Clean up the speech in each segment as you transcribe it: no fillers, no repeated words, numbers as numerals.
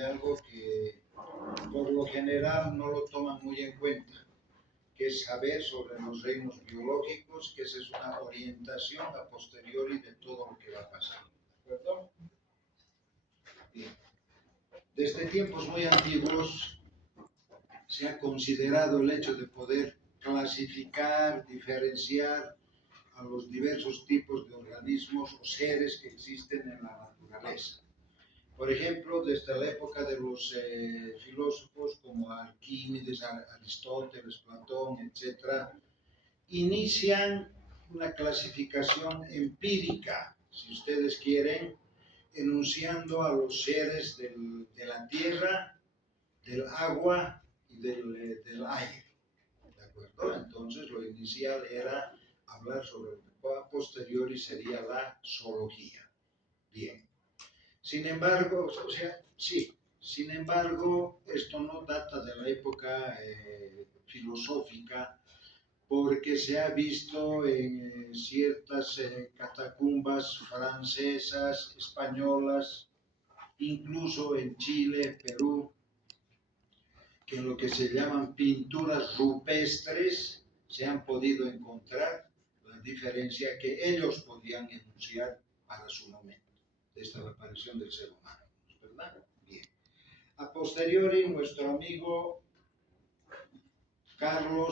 de algo que por lo general no lo toman muy en cuenta, que es saber sobre los reinos biológicos, que esa es una orientación a posteriori de todo lo que va a pasar. ¿De acuerdo? Bien. Desde tiempos muy antiguos se ha considerado el hecho de poder clasificar, diferenciar a los diversos tipos de organismos o seres que existen en la naturaleza. Por ejemplo, desde la época de los filósofos como Arquímedes, Aristóteles, Platón, etc., inician una clasificación empírica, si ustedes quieren, enunciando a los seres de la tierra, del agua y del aire. ¿De acuerdo? Entonces, lo inicial era hablar sobre lo que a posteriori sería la zoología. Bien. Sin embargo, sin embargo, esto no data de la época filosófica, porque se ha visto en ciertas catacumbas francesas, españolas, incluso en Chile, Perú, que en lo que se llaman pinturas rupestres se han podido encontrar la diferencia que ellos podían enunciar para su momento, de esta aparición del ser humano, ¿verdad? Bien. A posteriori, nuestro amigo Carl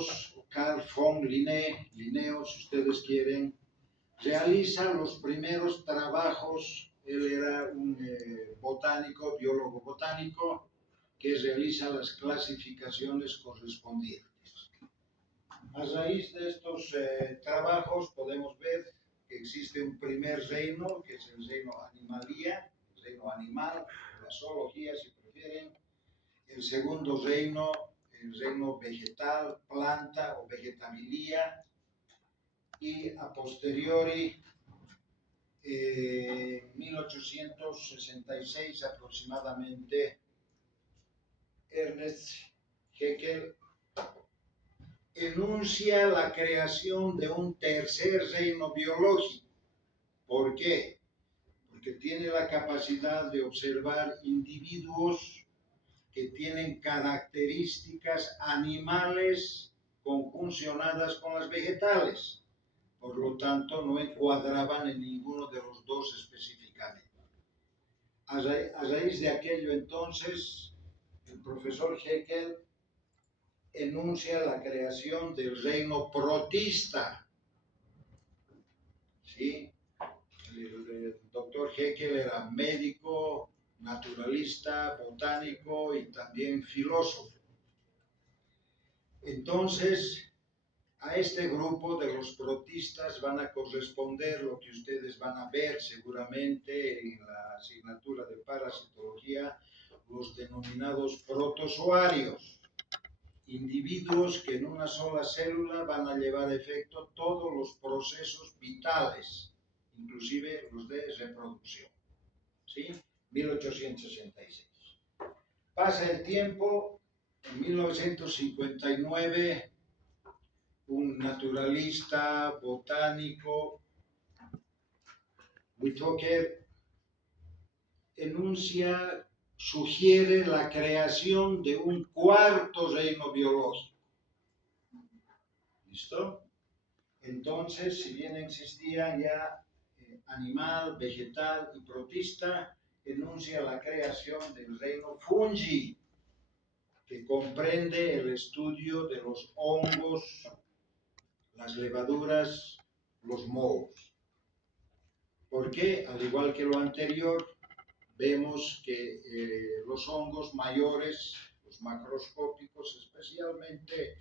von Linneo, si ustedes quieren, realiza los primeros trabajos. Él era un botánico, biólogo botánico, que realiza las clasificaciones correspondientes. A raíz de estos trabajos podemos ver que existe un primer reino, que es el reino animalía, el reino animal, la zoología si prefieren. El segundo reino, el reino vegetal, planta o vegetabilia. Y a posteriori, 1866 aproximadamente, Ernest Haeckel enuncia la creación de un tercer reino biológico. ¿Por qué? Porque tiene la capacidad de observar individuos que tienen características animales conjuncionadas con las vegetales. Por lo tanto, no encuadraban en ninguno de los dos específicamente. A raíz de aquello, entonces, el profesor Haeckel enuncia la creación del reino protista. ¿Sí? El doctor Haeckel era médico, naturalista, botánico y también filósofo. Entonces, a este grupo de los protistas van a corresponder lo que ustedes van a ver seguramente en la asignatura de parasitología, los denominados protozoarios, individuos que en una sola célula van a llevar a efecto todos los procesos vitales, inclusive los de reproducción. ¿Sí? 1866. Pasa el tiempo, en 1959, un naturalista, botánico, Whitaker, sugiere la creación de un cuarto reino biológico. ¿Listo? Entonces, si bien existían ya animal, vegetal y protista, enuncia la creación del reino fungi, que comprende el estudio de los hongos, las levaduras, los mohos. Porque, al igual que lo anterior, vemos que los hongos mayores, los macroscópicos especialmente,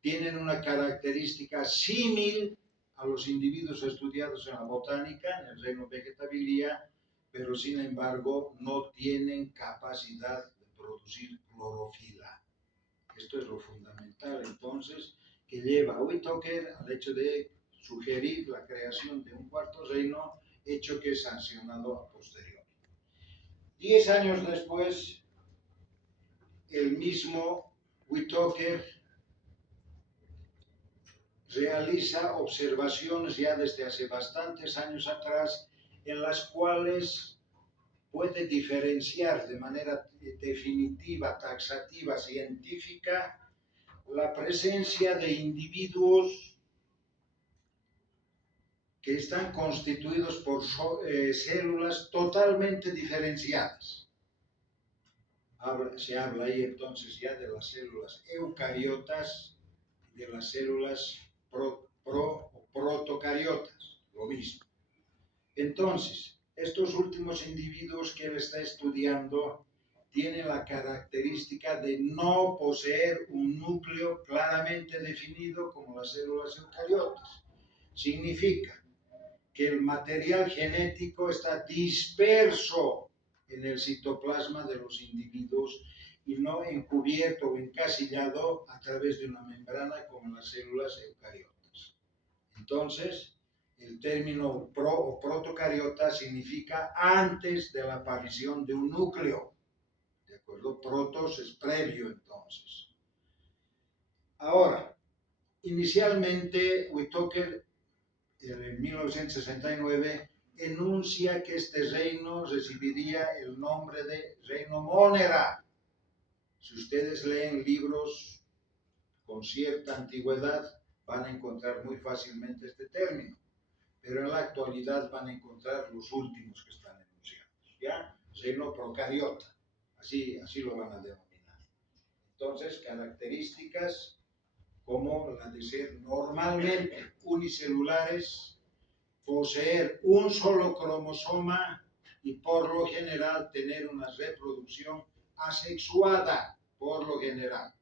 tienen una característica símil a los individuos estudiados en la botánica, en el reino vegetabilia, pero sin embargo no tienen capacidad de producir clorofila. Esto es lo fundamental, entonces, que lleva a Whitaker al hecho de sugerir la creación de un cuarto reino, hecho que es sancionado a posteriori. 10 años después, el mismo Whitaker realiza observaciones ya desde hace bastantes años atrás, en las cuales puede diferenciar de manera definitiva, taxativa, científica, la presencia de individuos que están constituidos por células totalmente diferenciadas. Se habla ahí entonces ya de las células eucariotas y de las células protocariotas, lo mismo. Entonces, estos últimos individuos que él está estudiando tienen la característica de no poseer un núcleo claramente definido como las células eucariotas. Significa que el material genético está disperso en el citoplasma de los individuos y no encubierto o encasillado a través de una membrana como las células eucariotas. Entonces, el término o protocariota significa antes de la aparición de un núcleo. ¿De acuerdo? Protos es previo, entonces. Ahora, inicialmente, Whitaker, en 1969, enuncia que este reino recibiría el nombre de Reino Monera. Si ustedes leen libros con cierta antigüedad, van a encontrar muy fácilmente este término. Pero en la actualidad van a encontrar los últimos que están enunciados, ¿ya? Reino procariota, así lo van a denominar. Entonces, características como la de ser normalmente unicelulares, poseer un solo cromosoma y por lo general tener una reproducción asexuada, por lo general.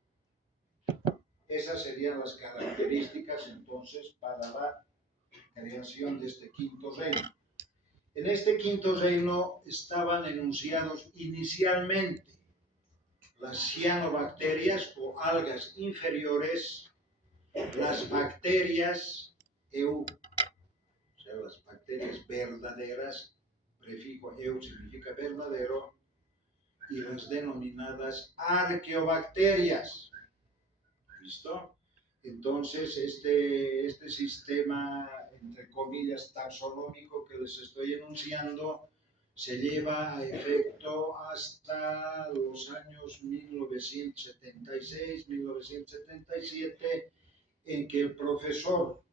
Esas serían las características entonces para la creación de este quinto reino. En este quinto reino estaban enunciados inicialmente las cianobacterias o algas inferiores, las bacterias EU, o sea, las bacterias verdaderas, prefijo EU significa verdadero, y las denominadas arqueobacterias. ¿Listo? Entonces, este sistema, entre comillas, taxonómico que les estoy enunciando, se lleva a efecto hasta los años 1976-1977, en que el profesor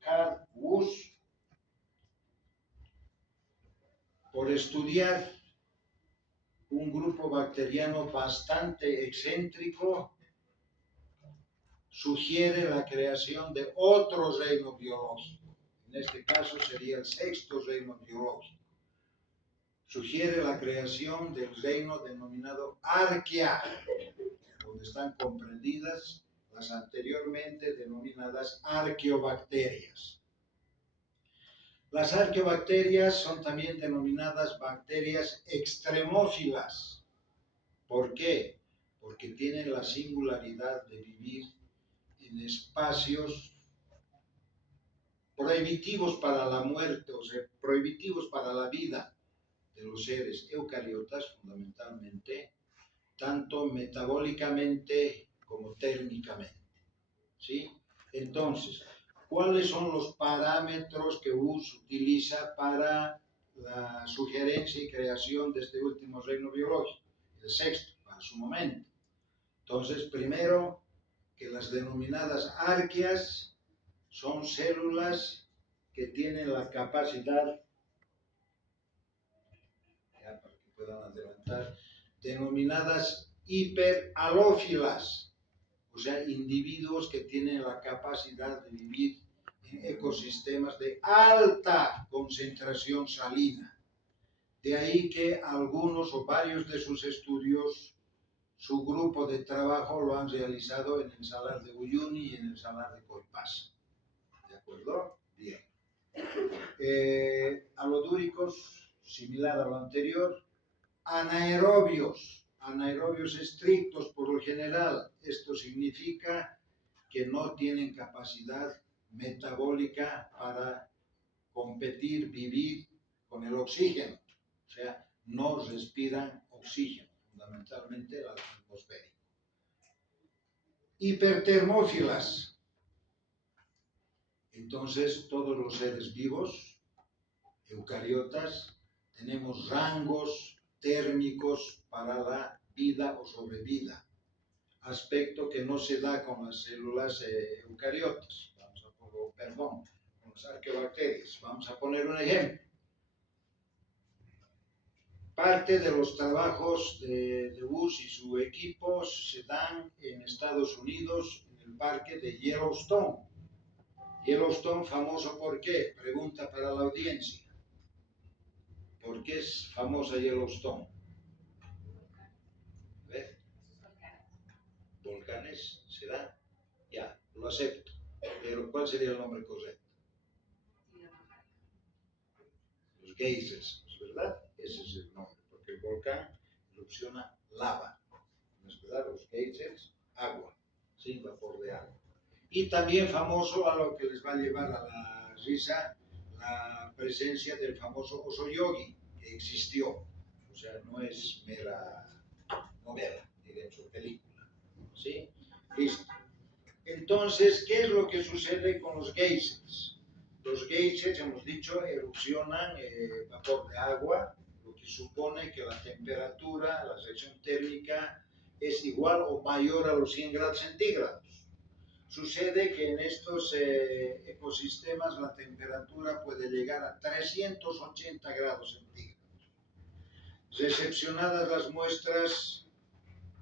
Carl Woese, por estudiar un grupo bacteriano bastante excéntrico, sugiere la creación de otro reino biológico. En este caso sería el sexto reino biológico. Sugiere la creación del reino denominado Arquea, donde están comprendidas las anteriormente denominadas arqueobacterias. Las arqueobacterias son también denominadas bacterias extremófilas. ¿Por qué? Porque tienen la singularidad de vivir en espacios prohibitivos para la muerte, o sea, prohibitivos para la vida de los seres eucariotas, fundamentalmente, tanto metabólicamente como térmicamente. ¿Sí? Entonces, ¿cuáles son los parámetros que Woese utiliza para la sugerencia y creación de este último reino biológico? El sexto, para su momento. Entonces, primero, que las denominadas arqueas son células que tienen la capacidad, ya para que puedan adelantar, denominadas hiperhalófilas, o sea, individuos que tienen la capacidad de vivir en ecosistemas de alta concentración salina. De ahí que algunos o varios de sus estudios, su grupo de trabajo lo han realizado en el Salar de Uyuni y en el Salar de Coipasa. ¿De acuerdo? Bien. Halodúricos, similar a lo anterior. Anaerobios estrictos por lo general. Esto significa que no tienen capacidad metabólica para competir, vivir con el oxígeno. O sea, no respiran oxígeno, fundamentalmente el atmosférico. Hipertermófilas. Entonces, todos los seres vivos, eucariotas, tenemos rangos térmicos para la vida o sobrevida, aspecto que no se da con las células eucariotas, con las arqueobacterias. Vamos a poner un ejemplo. Parte de los trabajos de Bush y su equipo se dan en Estados Unidos, en el parque de Yellowstone. Yellowstone, famoso ¿por qué? Pregunta para la audiencia. ¿Por qué es famosa Yellowstone? ¿Ves? Volcanes, ¿será? Ya, lo acepto. Pero ¿cuál sería el nombre correcto? Los geysers, ¿verdad? Ese es el nombre, porque el volcán erupciona lava, ¿no es verdad? Los geysers, agua, ¿sí? Vapor de agua. Y también famoso, a lo que les va a llevar a la risa, la presencia del famoso oso yogi, que existió. O sea, no es mera novela, digamos, o película. ¿Sí? Listo. Entonces, ¿qué es lo que sucede con los geysers? Los geysers, hemos dicho, erupcionan vapor de agua, lo que supone que la temperatura, la reacción térmica, es igual o mayor a los 100 grados centígrados. Sucede que en estos ecosistemas la temperatura puede llegar a 380 grados centígrados. Recepcionadas las muestras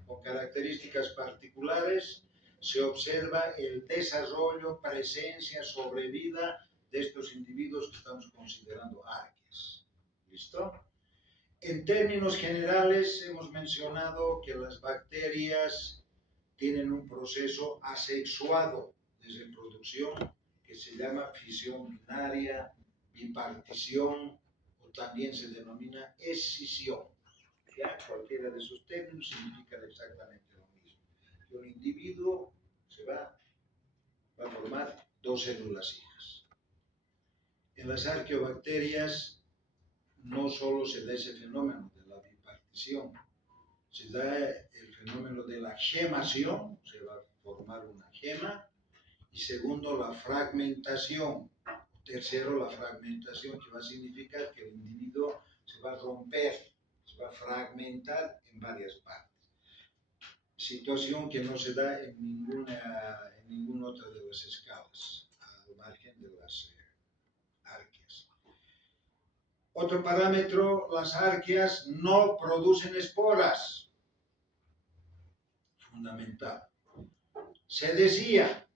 con características particulares, se observa el desarrollo, presencia, sobrevida de estos individuos que estamos considerando arqueas. ¿Listo? En términos generales, hemos mencionado que las bacterias tienen un proceso asexuado de reproducción que se llama fisión binaria, bipartición o también se denomina escisión. Ya, cualquiera de esos términos significan exactamente lo mismo. Que un individuo va a formar dos células hijas. En las arqueobacterias no solo se da ese fenómeno de la bipartición, se da el fenómeno de la gemación, se va a formar una gema, y segundo, la fragmentación. Tercero, la fragmentación, que va a significar que el individuo se va a romper, se va a fragmentar en varias partes. Situación que no se da en ninguna otra de las escalas, al margen de las arqueas. Otro parámetro, las arqueas no producen esporas. Fundamental. Se decía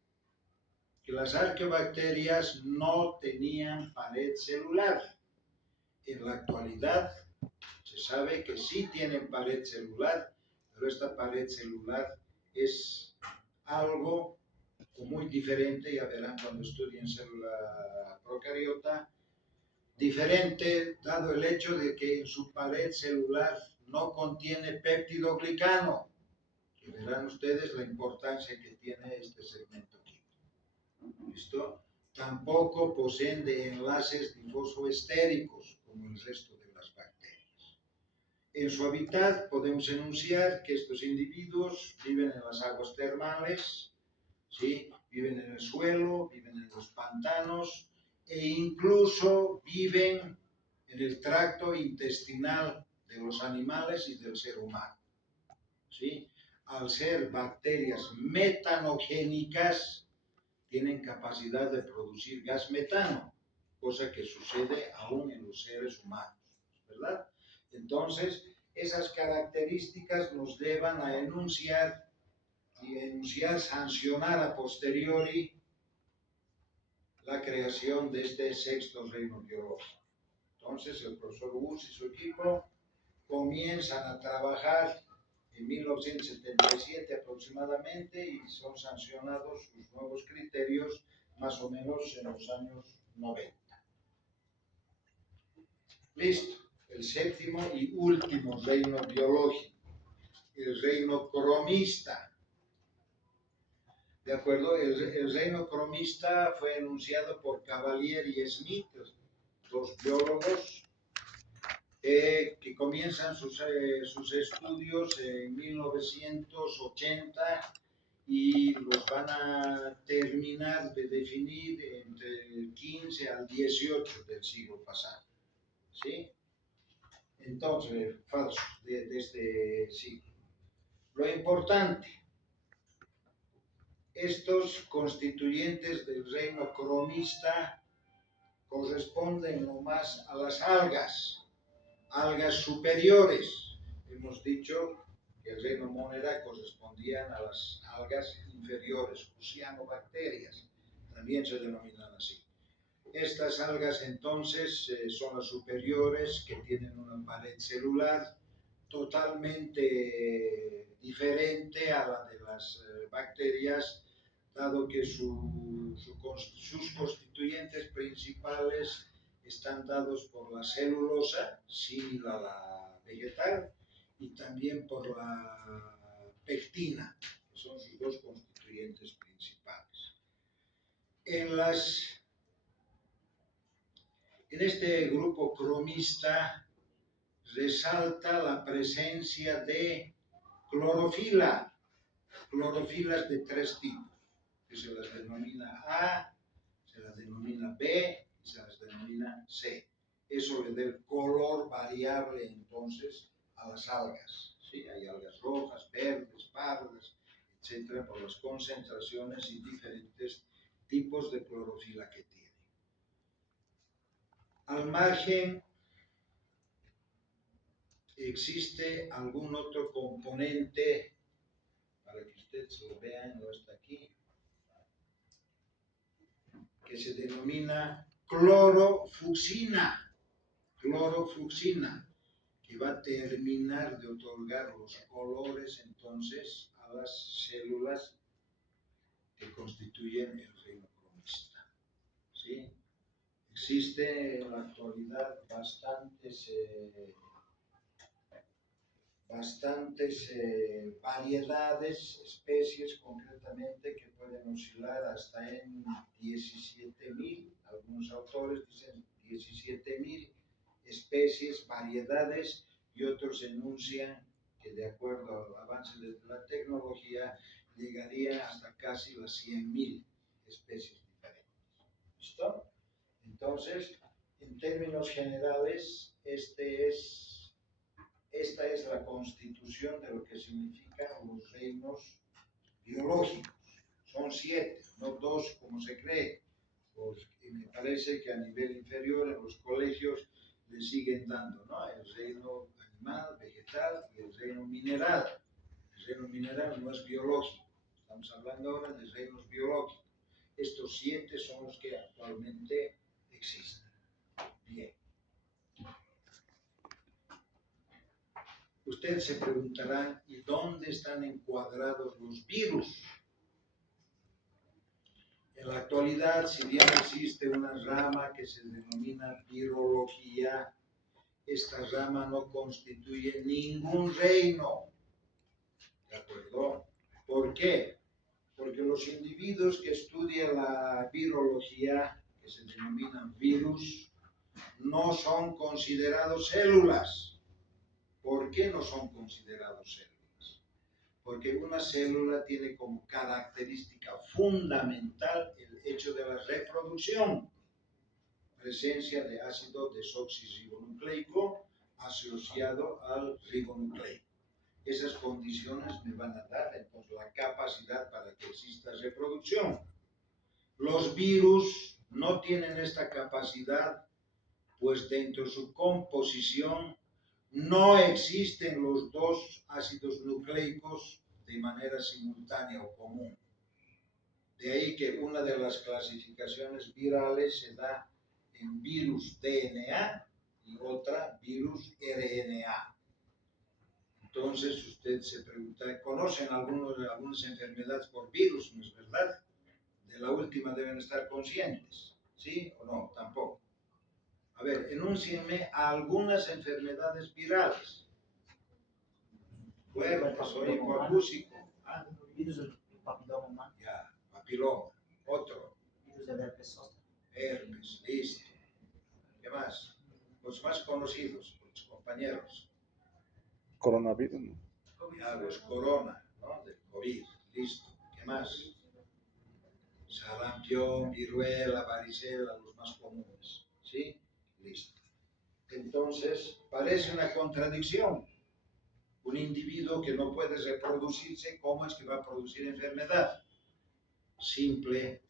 que las arqueobacterias no tenían pared celular. En la actualidad se sabe que sí tienen pared celular, pero esta pared celular es algo muy diferente, ya verán cuando estudien célula procariota, diferente dado el hecho de que en su pared celular no contiene péptidoglicano, que verán ustedes la importancia que tiene este segmento químico. ¿Listo? Tampoco poseen de enlaces difosfoestéricos como el resto de las bacterias. En su hábitat podemos enunciar que estos individuos viven en las aguas termales, ¿sí? Viven en el suelo, viven en los pantanos e incluso viven en el tracto intestinal de los animales y del ser humano, ¿sí? Al ser bacterias metanogénicas, tienen capacidad de producir gas metano, cosa que sucede aún en los seres humanos, ¿verdad? Entonces, esas características nos llevan a enunciar, sancionar a posteriori la creación de este sexto reino biológico. Entonces, el profesor Bush y su equipo comienzan a trabajar en 1977 aproximadamente y son sancionados sus nuevos criterios más o menos en los años 90. Listo, el séptimo y último reino biológico, el reino cromista. ¿De acuerdo? El reino cromista fue enunciado por Cavalier y Smith, dos biólogos, que comienzan sus estudios en 1980 y los van a terminar de definir entre el 15 al 18 del siglo pasado. ¿Sí? Entonces, falso, de este ciclo. Lo importante, estos constituyentes del reino cromista corresponden nomás a las algas superiores. Hemos dicho que el reino monera correspondían a las algas inferiores, cianobacterias, también se denominan así. Estas algas entonces son las superiores, que tienen una pared celular totalmente diferente a la de las bacterias, dado que sus constituyentes principales están dados por la celulosa, similar a la vegetal, y también por la pectina, que son sus dos constituyentes principales. En este grupo cromista resalta la presencia de clorofilas de tres tipos, que se las denomina A, se las denomina B y se las denomina C. Eso le da el color variable entonces a las algas. ¿Sí? Hay algas rojas, verdes, pardas, etcétera, por las concentraciones y diferentes tipos de clorofila que tiene. Al margen, ¿existe algún otro componente? Para que usted se lo vea, no está aquí, que se denomina clorofucsina, que va a terminar de otorgar los colores entonces a las células que constituyen el reino cromista. ¿Sí? Existe en la actualidad bastantes variedades, especies concretamente, que pueden oscilar hasta en 17.000, algunos autores dicen 17.000 especies, variedades, y otros enuncian que de acuerdo al avance de la tecnología llegaría hasta casi las 100.000 especies diferentes. ¿Listo? Entonces, en términos generales, esta es la constitución de lo que significan los reinos biológicos. Son 7, no 2 como se cree. Y me parece que a nivel inferior en los colegios le siguen dando, ¿no? El reino animal, vegetal y el reino mineral. El reino mineral no es biológico. Estamos hablando ahora de reinos biológicos. Estos 7 son los que actualmente existen. Bien. Ustedes se preguntarán, ¿y dónde están encuadrados los virus? En la actualidad, si bien existe una rama que se denomina virología, esta rama no constituye ningún reino. ¿De acuerdo? ¿Por qué? Porque los individuos que estudian la virología, que se denominan virus, no son considerados células. ¿Por qué no son considerados células? Porque una célula tiene como característica fundamental el hecho de la reproducción, presencia de ácido desoxirribonucleico asociado al ribonucleico. Esas condiciones me van a dar entonces la capacidad para que exista reproducción. Los virus no tienen esta capacidad, pues dentro de su composición no existen los dos ácidos nucleicos de manera simultánea o común. De ahí que una de las clasificaciones virales se da en virus DNA y otra virus RNA. Entonces usted se pregunta, ¿conocen algunas enfermedades por virus? ¿No es verdad? De la última deben estar conscientes, ¿sí o no? Tampoco. A ver, enúncienme algunas enfermedades virales. Bueno, soy hipoacúsico. ¿Ah? Virus del papiloma humano. Ya, papiloma. Otro. Virus del herpes zóster. Herpes, listo. ¿Qué más? Los más conocidos, los compañeros. Coronavirus. Ya, los corona, ¿no? Del COVID, listo. ¿Qué más? Sarampión, viruela, varicela, los más comunes. ¿Sí? Listo. Entonces, parece una contradicción. Un individuo que no puede reproducirse, ¿cómo es que va a producir enfermedad? Simple.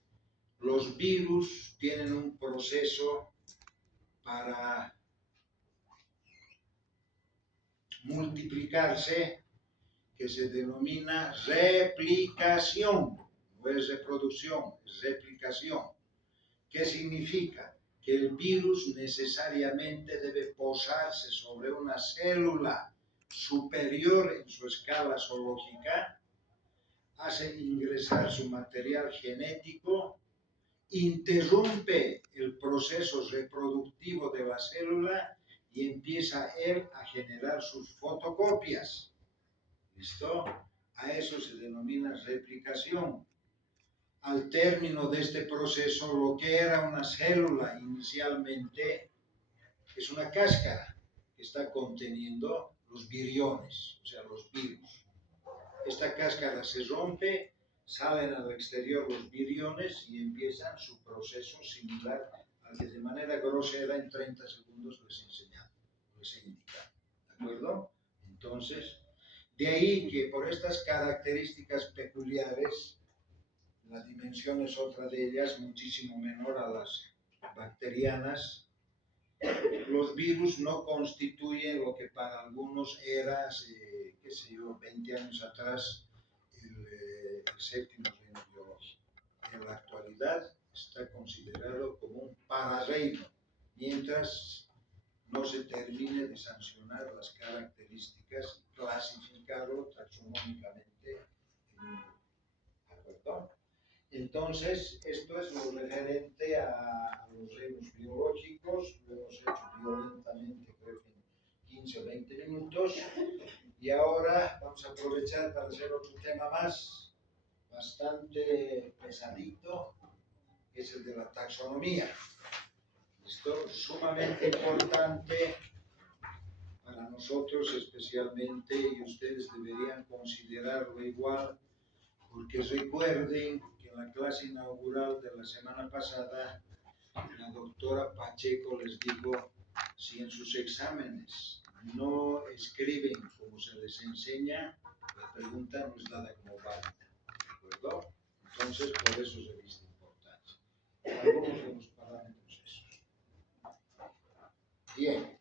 Los virus tienen un proceso para multiplicarse que se denomina replicación. No es reproducción, es replicación. ¿Qué significa? Que el virus necesariamente debe posarse sobre una célula superior en su escala zoológica, hace ingresar su material genético, interrumpe el proceso reproductivo de la célula y empieza él a generar sus fotocopias. ¿Listo? A eso se denomina replicación. Al término de este proceso, lo que era una célula inicialmente es una cáscara que está conteniendo los viriones, o sea, los virus. Esta cáscara se rompe, salen al exterior los viriones y empiezan su proceso similar al que de manera grosera en 30 segundos les he indicado. ¿De acuerdo? Entonces, de ahí que por estas características peculiares, la dimensión es otra de ellas, muchísimo menor a las bacterianas. Los virus no constituyen lo que para algunos era, qué sé yo, 20 años atrás, el séptimo reino biológico. En la actualidad está considerado como un parareino, mientras no se termine de sancionar las características y clasificarlo taxonómicamente en un grupo. Entonces, esto es lo referente a los reinos biológicos. Lo hemos hecho violentamente, creo que en 15 o 20 minutos. Y ahora vamos a aprovechar para hacer otro tema más, bastante pesadito, que es el de la taxonomía. Esto es sumamente importante para nosotros especialmente, y ustedes deberían considerarlo igual, porque recuerden que en la clase inaugural de la semana pasada, la doctora Pacheco les dijo, si en sus exámenes no escriben como se les enseña, la pregunta no es dada como válida, ¿de acuerdo? Entonces, por eso se viste importancia. Algunos de los parámetros esos. Bien.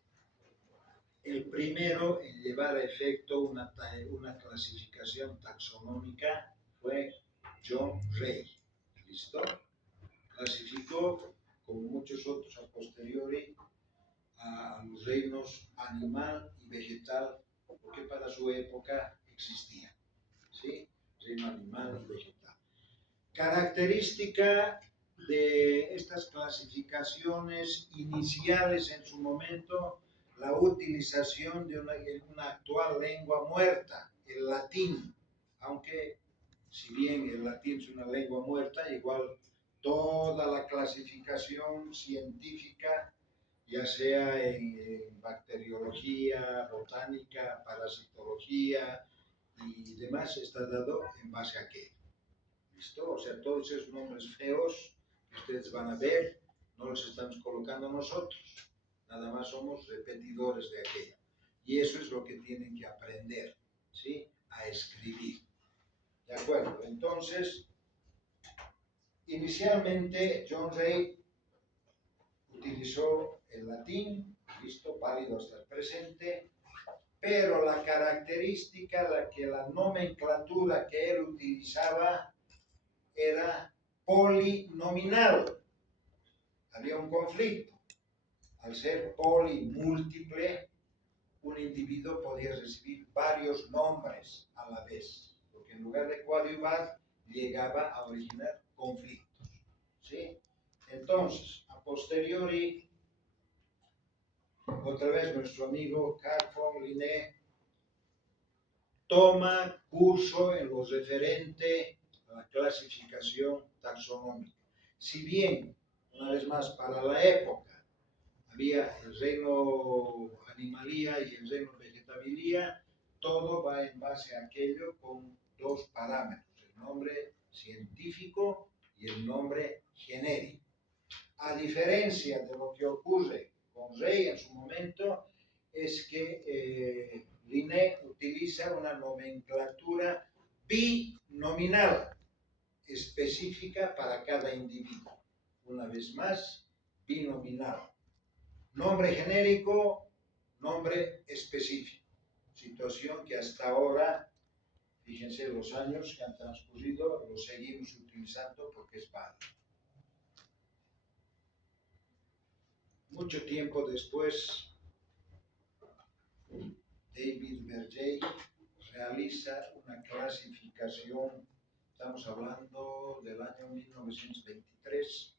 El primero en llevar a efecto una clasificación taxonómica fue John Ray. ¿Listo? Clasificó, como muchos otros a posteriori, a los reinos animal y vegetal, porque para su época existían. ¿Sí? Reino animal y vegetal. Característica de estas clasificaciones iniciales en su momento, la utilización de una actual lengua muerta, el latín, aunque si bien el latín es una lengua muerta, igual toda la clasificación científica, ya sea en bacteriología, botánica, parasitología y demás, está dado en base a qué. ¿Listo? O sea, todos esos nombres feos que ustedes van a ver, no los estamos colocando nosotros. Nada más somos repetidores de aquello. Y eso es lo que tienen que aprender, ¿sí? A escribir. ¿De acuerdo? Entonces, inicialmente John Ray utilizó el latín, listo, válido hasta el presente, pero la característica, la nomenclatura que él utilizaba era polinominal. Había un conflicto. Al ser polimúltiple, un individuo podía recibir varios nombres a la vez, porque en lugar de coadyuvar, llegaba a originar conflictos. ¿Sí? Entonces, a posteriori, otra vez nuestro amigo Carl von Linné toma curso en lo referente a la clasificación taxonómica. Si bien, una vez más, para la época había el reino animalía y el reino vegetabilia, todo va en base a aquello con dos parámetros, el nombre científico y el nombre genérico. A diferencia de lo que ocurre con Rey en su momento es que Linné utiliza una nomenclatura binominal específica para cada individuo. Una vez más, binominal. Nombre genérico, nombre específico. Situación que hasta ahora, fíjense los años que han transcurrido, lo seguimos utilizando porque es válido. Mucho tiempo después, David Berger realiza una clasificación, estamos hablando del año 1923,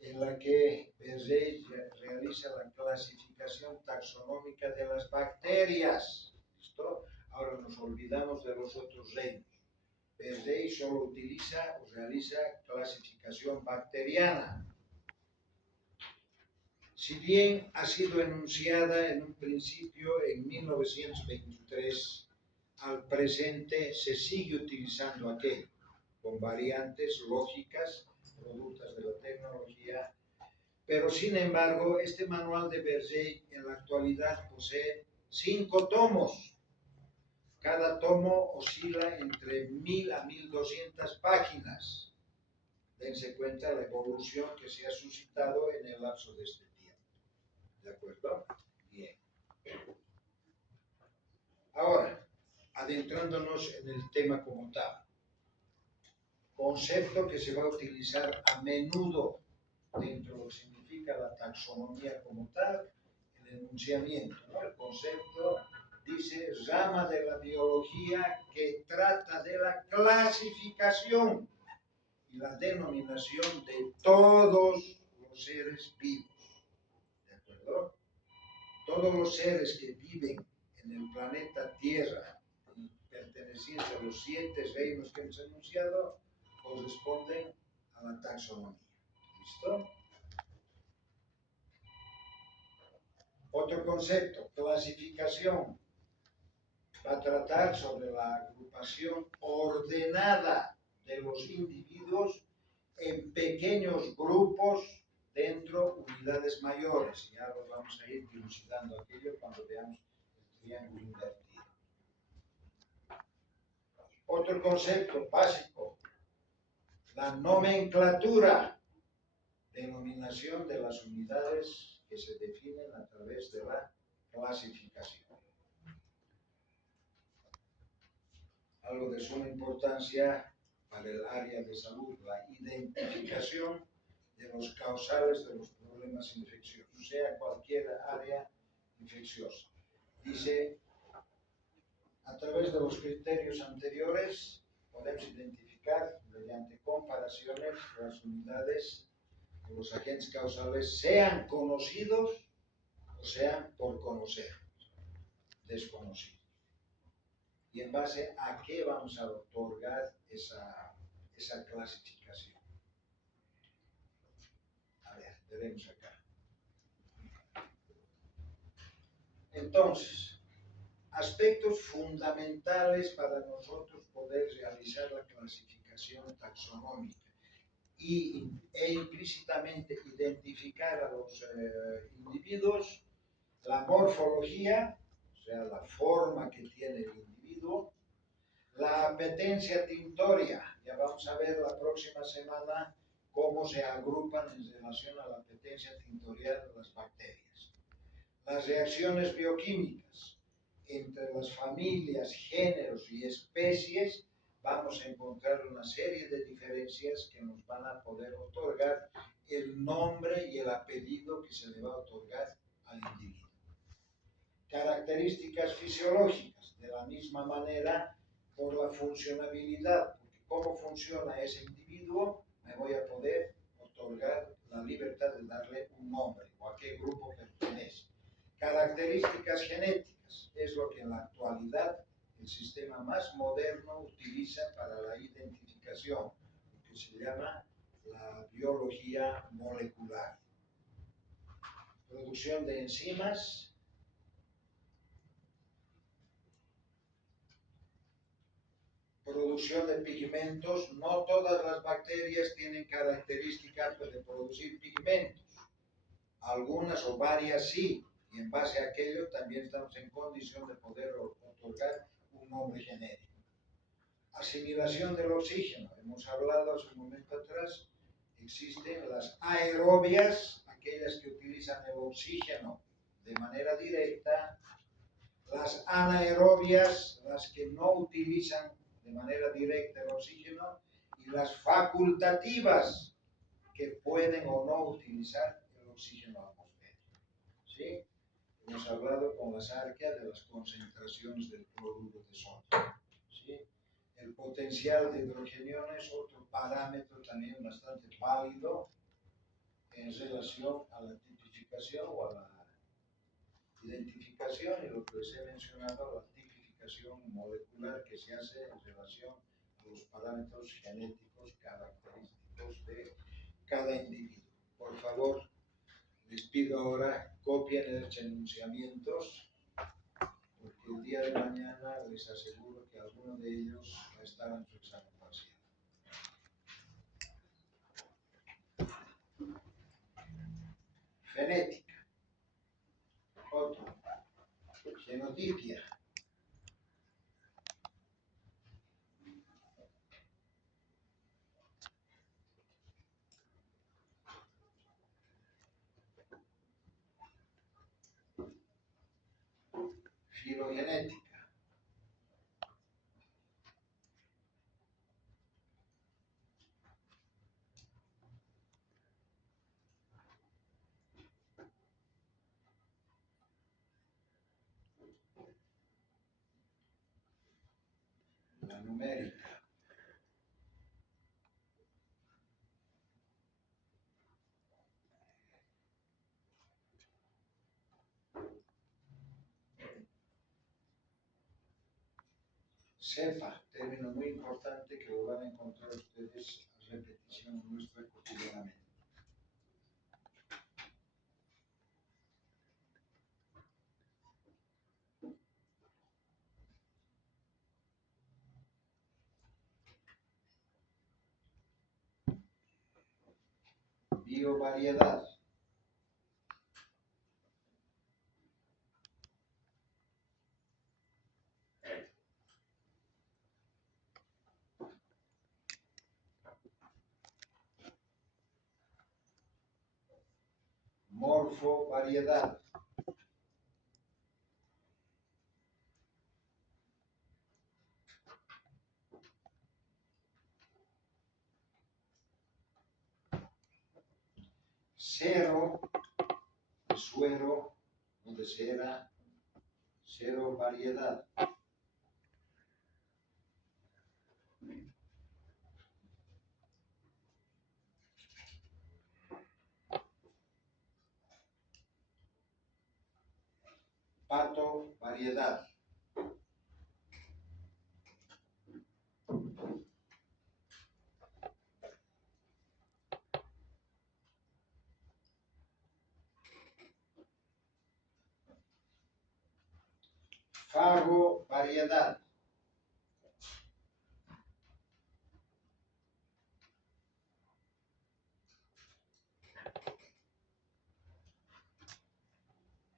en la que Berger realiza la clasificación taxonómica de las bacterias. ¿Listo? Ahora nos olvidamos de los otros reinos. Berger solo utiliza o realiza clasificación bacteriana. Si bien ha sido enunciada en un principio en 1923, al presente se sigue utilizando aquello, con variantes lógicas, productos de la tecnología, pero sin embargo, este manual de Berger en la actualidad posee 5 tomos. Cada tomo oscila entre 1000 a 1200 páginas. Dense cuenta la evolución que se ha suscitado en el lapso de este tiempo. ¿De acuerdo? Bien. Ahora, adentrándonos en el tema como tal. Concepto que se va a utilizar a menudo dentro de lo que significa la taxonomía como tal, el enunciamiento, ¿no? El concepto dice rama de la biología que trata de la clasificación y la denominación de todos los seres vivos. ¿De acuerdo? Todos los seres que viven en el planeta Tierra, pertenecientes a los 7 reinos que hemos enunciado, corresponden a la taxonomía. ¿Listo? Otro concepto, clasificación. Va a tratar sobre la agrupación ordenada de los individuos en pequeños grupos dentro de unidades mayores. Ya lo vamos a ir dilucidando aquello cuando veamos el triángulo invertido. Otro concepto básico, la nomenclatura, denominación de las unidades que se definen a través de la clasificación. Algo de suma importancia para el área de salud, la identificación de los causales de los problemas infecciosos, sea cualquier área infecciosa. Dice, a través de los criterios anteriores podemos identificar mediante comparaciones las unidades de los agentes causales, sean conocidos o sean por conocer, desconocidos. Y en base a qué vamos a otorgar esa clasificación. A ver, veremos acá. Entonces, aspectos fundamentales para nosotros poder realizar la clasificación taxonómica e implícitamente identificar a los individuos, la morfología, o sea, la forma que tiene el individuo, la apetencia tintoria, ya vamos a ver la próxima semana cómo se agrupan en relación a la apetencia tintorial de las bacterias. Las reacciones bioquímicas entre las familias, géneros y especies, vamos a encontrar una serie de diferencias que nos van a poder otorgar el nombre y el apellido que se le va a otorgar al individuo. Características fisiológicas, de la misma manera, por la funcionabilidad, porque cómo funciona ese individuo, me voy a poder otorgar la libertad de darle un nombre o a qué grupo pertenece. Características genéticas, es lo que en la actualidad el sistema más moderno utiliza para la identificación, lo que se llama la biología molecular. Producción de enzimas, producción de pigmentos. No todas las bacterias tienen características de producir pigmentos. algunas o varias sí, y en base a aquello también estamos en condición de poder otorgar un nombre genérico. Asimilación del oxígeno. Hemos hablado hace un momento atrás, existen las aerobias, aquellas que utilizan el oxígeno de manera directa, las anaerobias, las que no utilizan de manera directa el oxígeno, y las facultativas, que pueden o no utilizar el oxígeno atmosférico. ¿Sí? Hemos hablado con las arqueas de las concentraciones del cloruro de sodio. ¿Sí? El potencial de hidrogenión es otro parámetro también bastante válido en relación a la tipificación o a la identificación, y lo que les he mencionado, la tipificación molecular que se hace en relación a los parámetros genéticos característicos de cada individuo. Por favor, les pido ahora copien los enunciamientos, porque el día de mañana les aseguro que alguno de ellos va a estar en su examen parcial. Genética. Otro. Genotipia. Filogenética. La numérica. CEPA, término muy importante que lo van a encontrar ustedes a repetición nuestra cotidianamente. Biovariedad. Morfovariedad. Cero, suero, donde será cero variedad. Pato, variedad. Fago, variedad.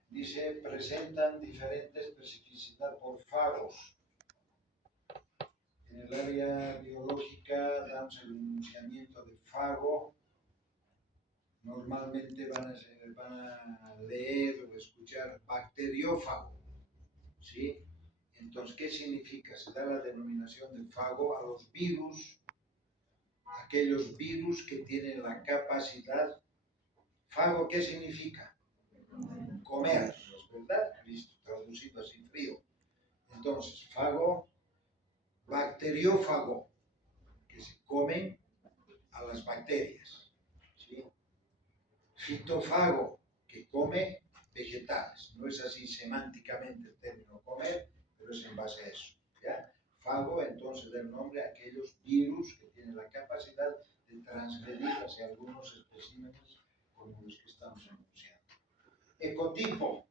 Dice, presentan diferente especificidad por fagos. En el área biológica damos el enunciamiento de fago. Normalmente van a leer o escuchar bacteriófago. ¿Sí? Entonces, ¿qué significa? Se da la denominación de fago a los virus, aquellos virus que tienen la capacidad. Fago, ¿qué significa? Comer, ¿verdad? Listo, traducido así frío. Entonces, fago, bacteriófago, que se comen a las bacterias. ¿Sí? Fitofago, que come vegetales. No es así semánticamente el término comer, pero es en base a eso. ¿Ya? Fago entonces da el nombre a aquellos virus que tienen la capacidad de transgredir hacia algunos especímenes como los que estamos enunciando. Ecotipo.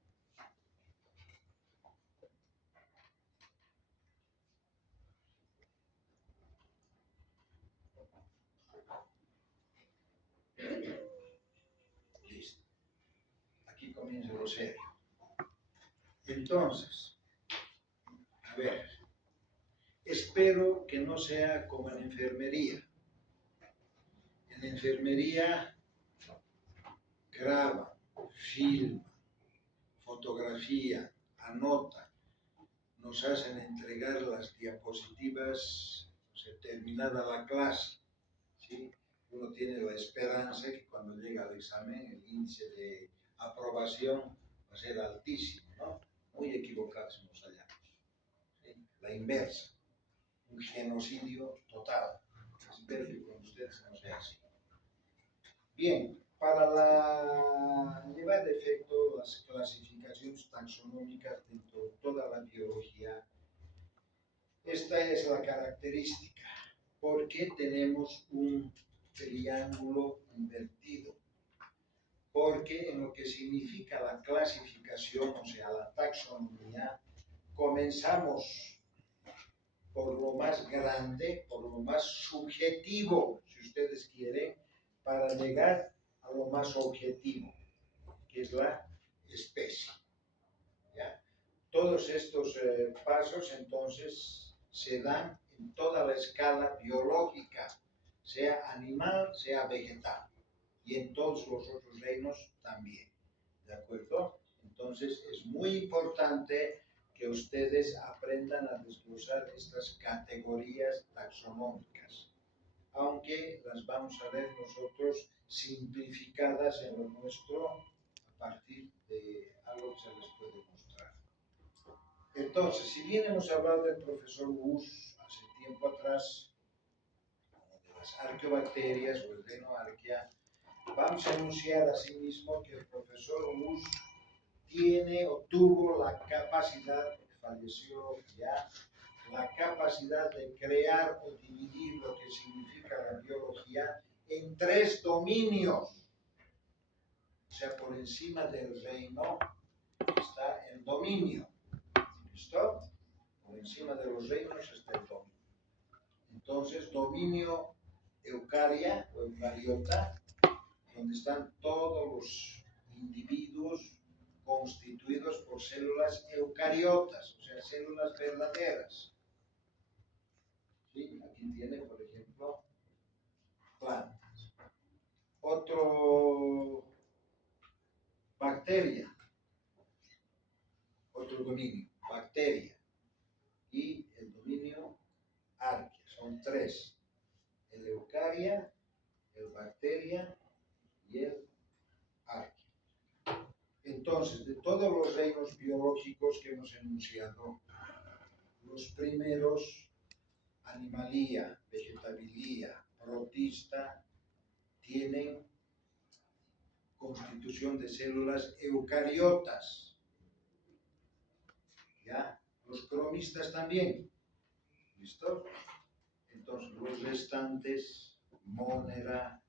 Listo. serio. Entonces, a ver, espero que no sea como en enfermería. En enfermería graba, filma, fotografía, anota, nos hacen entregar las diapositivas, o sea, terminada la clase, ¿sí? Uno tiene la esperanza que cuando llega al examen el índice de aprobación va a ser altísimo, ¿no? Muy equivocados nos hallamos, ¿sí? La inversa, un genocidio total. Espero que con ustedes no sea así. Bien, para llevar a efecto las clasificaciones taxonómicas dentro de toda la biología, esta es la característica, porque tenemos un triángulo invertido, porque en lo que significa la clasificación, o sea, la taxonomía, comenzamos por lo más grande, por lo más subjetivo, si ustedes quieren, para llegar a lo más objetivo, que es la especie. ¿Ya? Todos estos pasos entonces se dan en toda la escala biológica, sea animal, sea vegetal, y en todos los otros reinos también. ¿De acuerdo? Entonces es muy importante que ustedes aprendan a desglosar estas categorías taxonómicas, aunque las vamos a ver nosotros simplificadas en lo nuestro a partir de algo que se les puede mostrar. Entonces, si bien hemos hablado del profesor Bush hace tiempo atrás, de las arqueobacterias o el reino arquea, vamos a anunciar asimismo que el profesor Bush tiene o tuvo la capacidad, porque falleció ya, la capacidad de crear o dividir lo que significa la biología en 3 dominios. O sea, por encima del reino está el dominio. ¿Listo? Por encima de los reinos está el dominio. Entonces, dominio eucaria o eucariota, donde están todos los individuos constituidos por células eucariotas, o sea, células verdaderas. ¿Sí? Aquí tiene, por ejemplo, plantas. Otro, bacteria. Otro dominio, bacteria. Y el dominio arquea. Son 3. El eucaria, el bacteria y el arquea. Entonces, de todos los reinos biológicos que hemos enunciado, los primeros, animalía, vegetabilia, protista, tienen constitución de células eucariotas. ¿Ya? Los cromistas también. ¿Listo? Entonces, los restantes, Monera,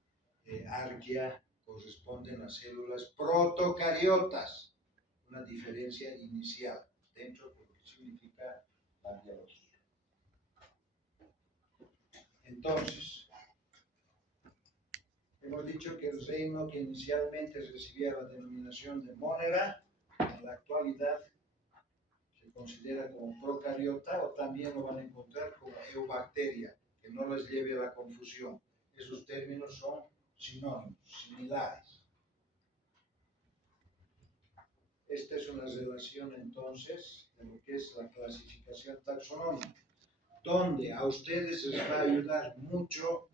arquea, corresponden a células protocariotas. Una diferencia inicial dentro de lo que significa la biología. Entonces, hemos dicho que el reino que inicialmente recibía la denominación de Monera, en la actualidad se considera como procariota, o también lo van a encontrar como eubacteria, que no les lleve a la confusión. Esos términos son sinónimos, similares. Esta es una relación entonces de lo que es la clasificación taxonómica, donde a ustedes les va a ayudar mucho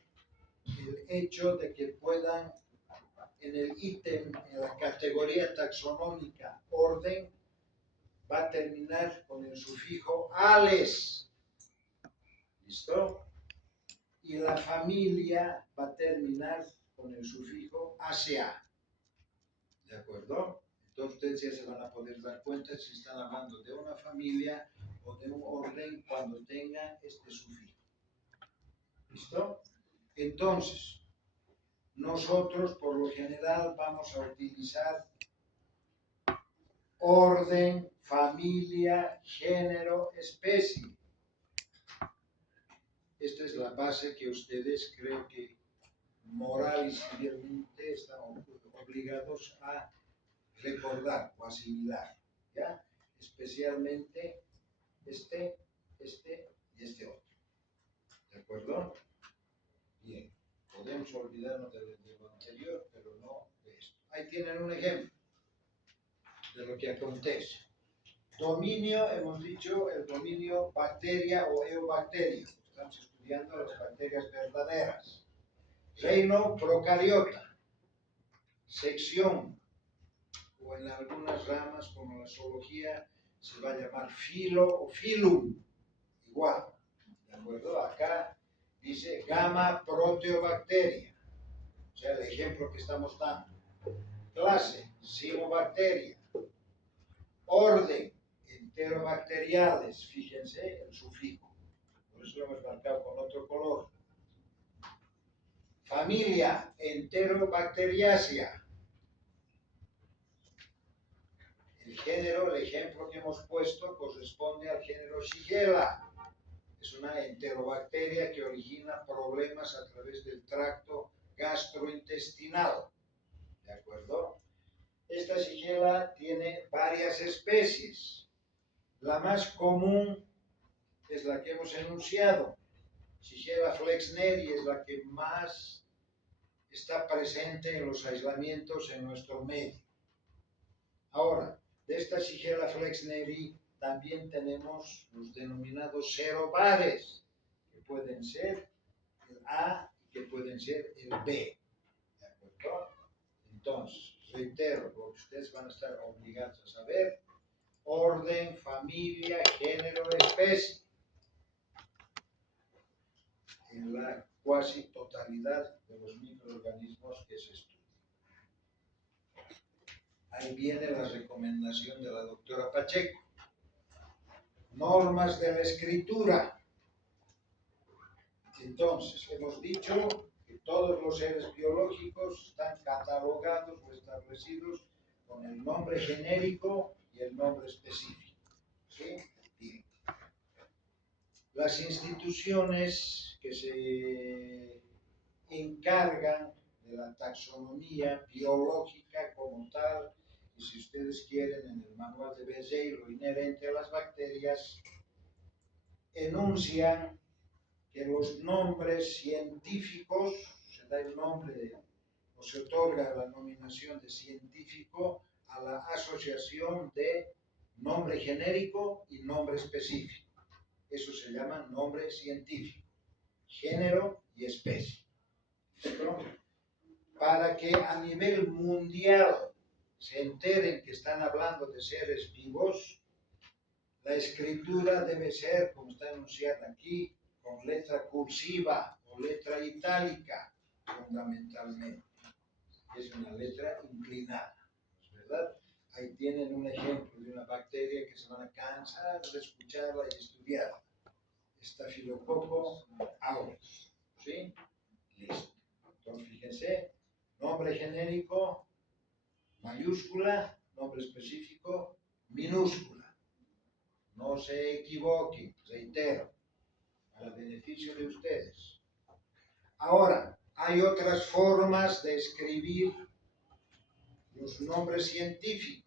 el hecho de que puedan en el ítem, en la categoría taxonómica orden, va a terminar con el sufijo ales. ¿Listo? Y la familia va a terminar con el sufijo ACA. ¿De acuerdo? Entonces ustedes ya se van a poder dar cuenta si están hablando de una familia o de un orden cuando tenga este sufijo. ¿Listo? Entonces, nosotros por lo general vamos a utilizar orden, familia, género, especie. Esta es la base que ustedes creo que moral y civilmente están obligados a recordar o asimilar, ¿ya? Especialmente este y este otro. ¿De acuerdo? Bien. Podemos olvidarnos de lo anterior, pero no de esto. Ahí tienen un ejemplo de lo que acontece. Dominio, hemos dicho, el dominio bacteria o eubacteria. Estamos estudiando las bacterias verdaderas. Reino procariota. Sección, o en algunas ramas como la zoología se va a llamar filo o filum. Igual. ¿De acuerdo? Acá dice gamma proteobacteria. O sea, el ejemplo que estamos dando. Clase, cyanobacteria. Orden, enterobacteriales. Fíjense el sufijo. Por eso lo hemos marcado con otro color. Familia, Enterobacteriaceae. El género, el ejemplo que hemos puesto, corresponde al género Shigella. Es una enterobacteria que origina problemas a través del tracto gastrointestinal. ¿De acuerdo? Esta Shigella tiene varias especies. La más común es la que hemos enunciado. Shigella flexneri es la que más está presente en los aislamientos en nuestro medio. Ahora, de esta Shigella flexneri también tenemos los denominados serobares, que pueden ser el A y que pueden ser el B. ¿De acuerdo? Entonces, reitero, lo que ustedes van a estar obligados a saber: orden, familia, género, especie. En la cuasi totalidad de los microorganismos que se estudian. Ahí viene la recomendación de la doctora Pacheco. Normas de la escritura. Entonces, hemos dicho que todos los seres biológicos están catalogados o establecidos con el nombre genérico y el nombre específico. ¿Sí? Bien. Las instituciones que se encargan de la taxonomía biológica como tal, y si ustedes quieren, en el manual de Berger, lo inherente a las bacterias, enuncian que los nombres científicos, se da el nombre o se otorga la nominación de científico a la asociación de nombre genérico y nombre específico. Eso se llama nombre científico, género y especie. ¿Listo? Para que a nivel mundial se enteren que están hablando de seres vivos, la escritura debe ser, como está anunciada aquí, con letra cursiva o letra itálica, fundamentalmente. Es una letra inclinada, ¿verdad? Ahí tienen un ejemplo de una bacteria que se van a cansar de escucharla y estudiarla. Staphylococcus aureus. ¿Sí? Listo. Entonces, fíjense, nombre genérico, mayúscula, nombre específico, minúscula. No se equivoquen, reitero, para beneficio de ustedes. Ahora, hay otras formas de escribir los nombres científicos.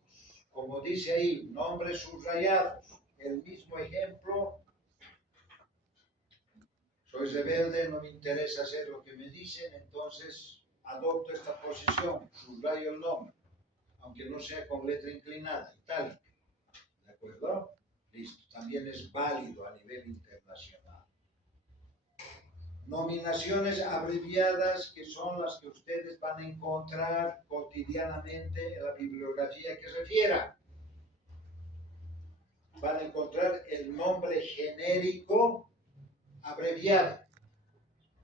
Como dice ahí, nombres subrayados. El mismo ejemplo. Soy rebelde, no me interesa hacer lo que me dicen, entonces adopto esta posición, subrayo el nombre, aunque no sea con letra inclinada, itálica. ¿De acuerdo? Listo. También es válido a nivel internacional. Nominaciones abreviadas, que son las que ustedes van a encontrar cotidianamente en la bibliografía que refiera. Van a encontrar el nombre genérico abreviado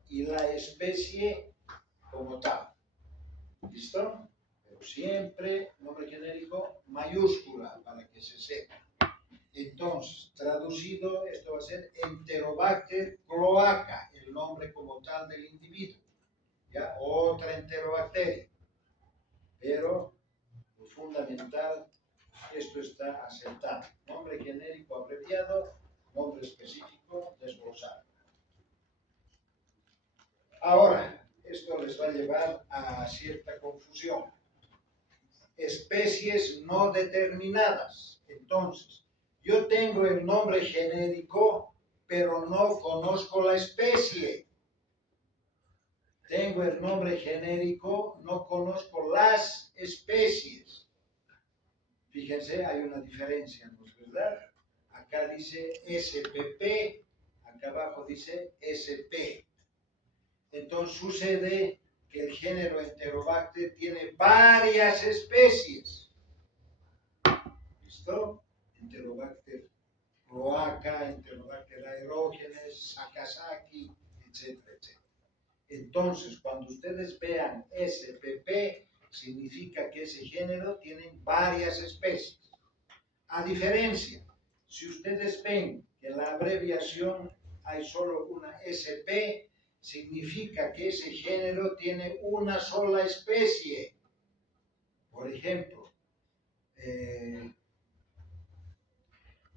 y la especie como tal. ¿Listo? Pero siempre nombre genérico mayúscula para que se sepa. Entonces, traducido, esto va a ser Enterobacter cloaca, el nombre como tal del individuo. ¿Ya? Otra enterobacteria. Pero lo fundamental, esto está aceptado. Nombre genérico abreviado, nombre específico desglosado. Ahora, esto les va a llevar a cierta confusión. especies no determinadas. Entonces, yo tengo el nombre genérico, pero no conozco la especie. Tengo el nombre genérico, no conozco las especies. Fíjense, hay una diferencia, ¿no es verdad? Acá dice SPP, acá abajo dice SP. Entonces sucede que el género Enterobacter tiene varias especies. ¿Listo? Enterobacter cloaca, Enterobacter aerógenes, Sakazaki, etcétera, etcétera. Entonces, cuando ustedes vean SPP, significa que ese género tiene varias especies. A diferencia, si ustedes ven que en la abreviación hay solo una SP, significa que ese género tiene una sola especie. Por ejemplo,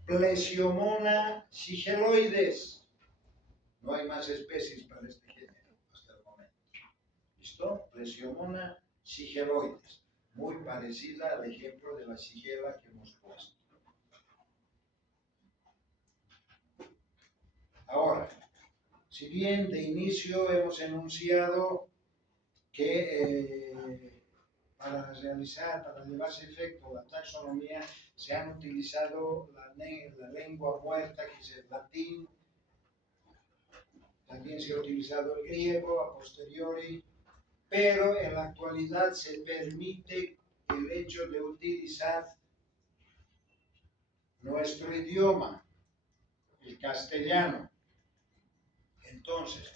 Plesiomona sigeloides. No hay más especies para este género hasta el momento. ¿Listo? Plesiomona sigeloides. Muy parecida al ejemplo de la sigela que hemos puesto. Ahora, si bien de inicio hemos enunciado que para llevarse a efecto la taxonomía se han utilizado la lengua muerta, que es el latín, también se ha utilizado el griego a posteriori, pero en la actualidad se permite el hecho de utilizar nuestro idioma, el castellano. Entonces,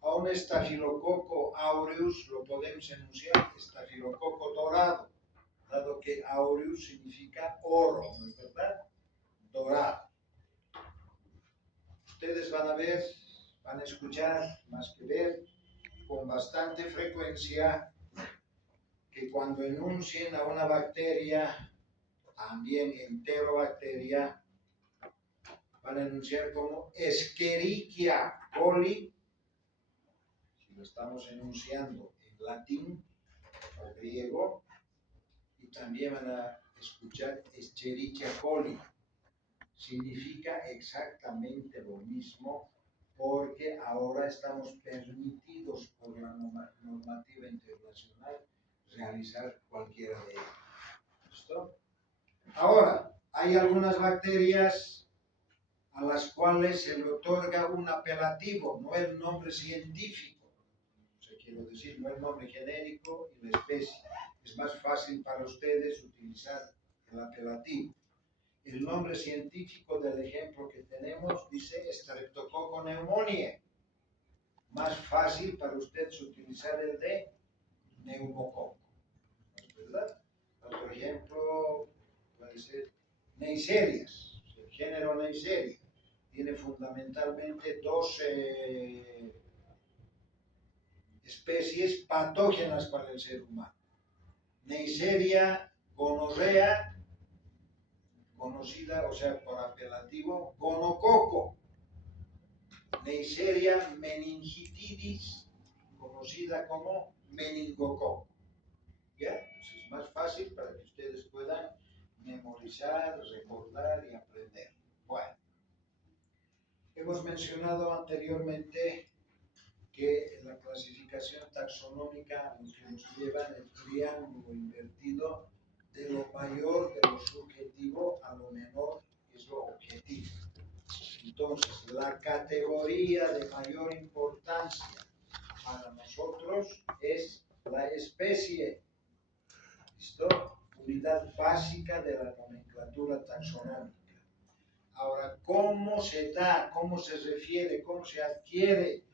a un estafilococo aureus lo podemos enunciar estafilococo dorado, dado que aureus significa oro, ¿no es verdad? Dorado. Ustedes van a ver, van a escuchar, más que ver, con bastante frecuencia que cuando enuncien a una bacteria, también enterobacteria, van a enunciar como Escherichia coli, si lo estamos enunciando en latín o griego, y también van a escuchar Escherichia coli. Significa exactamente lo mismo, porque ahora estamos permitidos por la normativa internacional realizar cualquiera de ellas. ¿Listo? Ahora, hay algunas bacterias a las cuales se le otorga un apelativo, no el nombre científico. O sea, quiero decir, no el nombre genérico y la especie. Es más fácil para ustedes utilizar el apelativo. El nombre científico del ejemplo que tenemos dice Streptococcus pneumoniae. Más fácil para ustedes utilizar el de neumococo. ¿No es verdad? Por ejemplo, puede ser Neiserias, el género Neisseria. Tiene fundamentalmente dos especies patógenas para el ser humano. Neisseria gonorrea, conocida, o sea, por apelativo, gonococo. Neisseria meningitidis, conocida como meningococo. ¿Ya? Entonces es más fácil para que ustedes puedan memorizar, recordar y aprender. Bueno, hemos mencionado anteriormente que la clasificación taxonómica lo que nos lleva en el triángulo invertido de lo mayor de lo subjetivo a lo menor es lo objetivo. Entonces, la categoría de mayor importancia para nosotros es la especie. ¿Listo? Unidad básica de la nomenclatura taxonómica. Ahora, ¿cómo se da, cómo se refiere, cómo se adquiere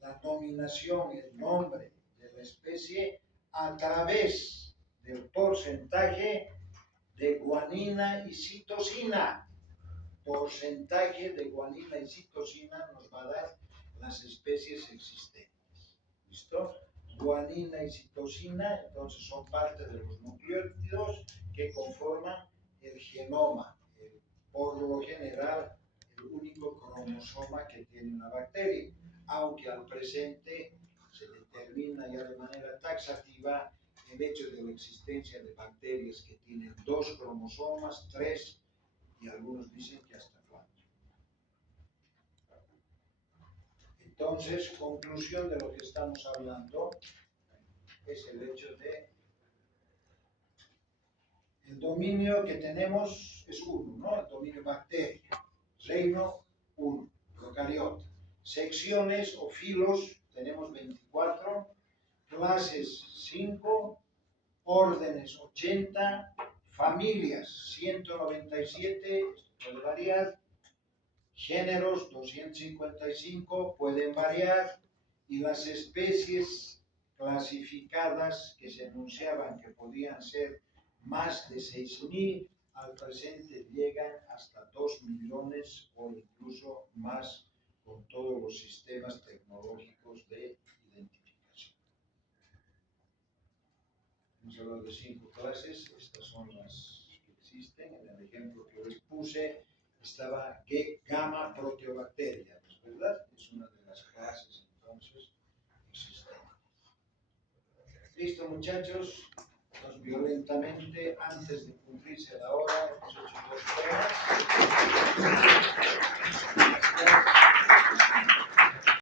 la nominación, el nombre de la especie? A través del porcentaje de guanina y citosina. Porcentaje de guanina y citosina nos va a dar las especies existentes. ¿Listo? Guanina y citosina, entonces son parte de los nucleótidos que conforman el genoma, por lo general el único cromosoma que tiene una bacteria, aunque al presente se determina ya de manera taxativa el hecho de la existencia de bacterias que tienen 2 cromosomas, 3, y algunos dicen que hasta 4. Entonces, conclusión de lo que estamos hablando es el hecho de el dominio que tenemos es 1, ¿no? El dominio bacteria, reino 1, procariota. Secciones o filos tenemos 24, clases 5, órdenes 80, familias 197, puede variar, géneros 255, pueden variar, y las especies clasificadas que se anunciaban que podían ser más de 6.000, al presente llegan hasta 2 millones o incluso más con todos los sistemas tecnológicos de identificación. Hemos hablado de 5 clases, estas son las que existen. En el ejemplo que les puse estaba gamma proteobacteria, ¿verdad? Es una de las clases entonces existentes. Listo, muchachos. Entonces, violentamente, antes de cumplirse la hora, hemos hecho 2 temas.